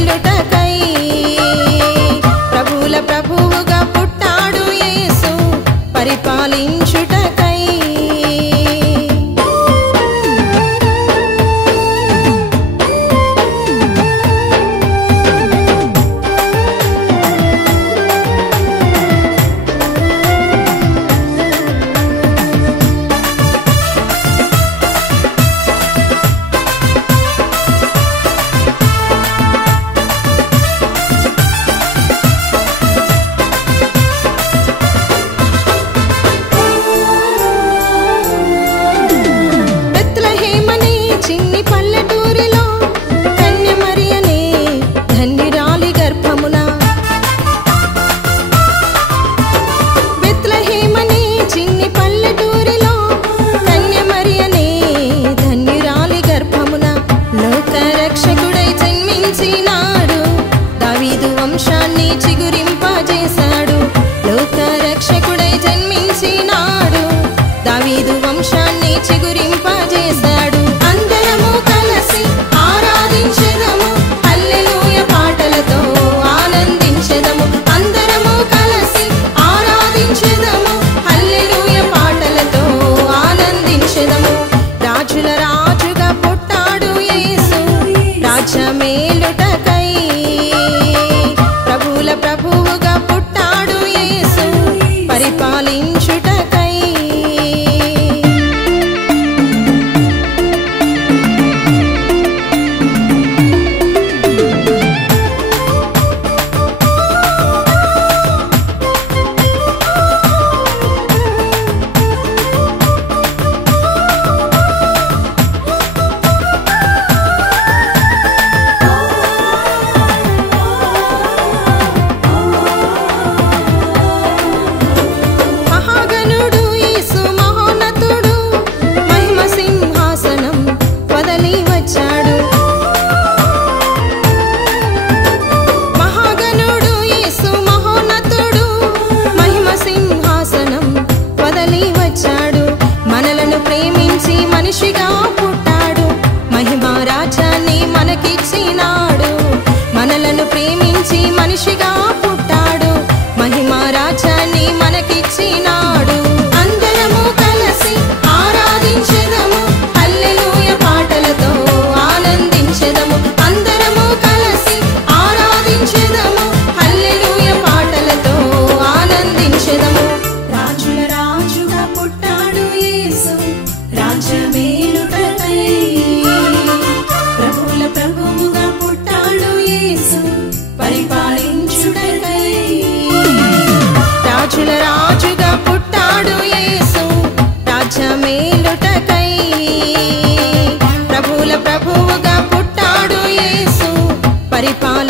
మేలుటకై ప్రభుల ప్రభువుగా పుట్టాడు యేసు పరిపాలించుటకై చిగురింపజేశాడు లోకరక్షకుడై జన్మించినాడు దావీదు వంశాన్ని చిగురింపజేశాడు అందరము కలిసి ఆరాధించెదము హల్లెలూయా పాటలతో ఆనందించెదము అందరము కలిసి ఆరాధించెదము హల్లెలూయా పాటలతో ఆనందించెదము రాజుల రాజుగా పుట్టాడు యేసు రాజ్యమేలుటకై ప్రభువుగా పుట్టాడు యేసు పరిపాలించుటకై మనిషిగా పుట్టాడు మహిమా రాజ్యాన్ని మనకిచ్చినాడు మనలను ప్రేమించి మనిషిగా పుట్టాడు మహిమా రాజ్యాన్ని మనకిచ్చినాడు అందరము కలిసి ఆరాధించెదము హల్లెలూయా పాటలతో ఆనందించెదము అందరము కలిసి ఆరాధించెదము హల్లెలూయా పాటలతో ఆనందించెదము రాజుల రాజుగా పుట్టాడు యేసు రాజ్యమేలుటకై ప్రభువుల ప్రభువుగా పుట్టాడు యేసు పరిపాలించుటకై రాజుల రాజుగా పుట్టాడు యేసు రాజ్యమేలుటకై ప్రభువుల ప్రభువుగా పుట్టాడు యేసు పరిపాలించుటకై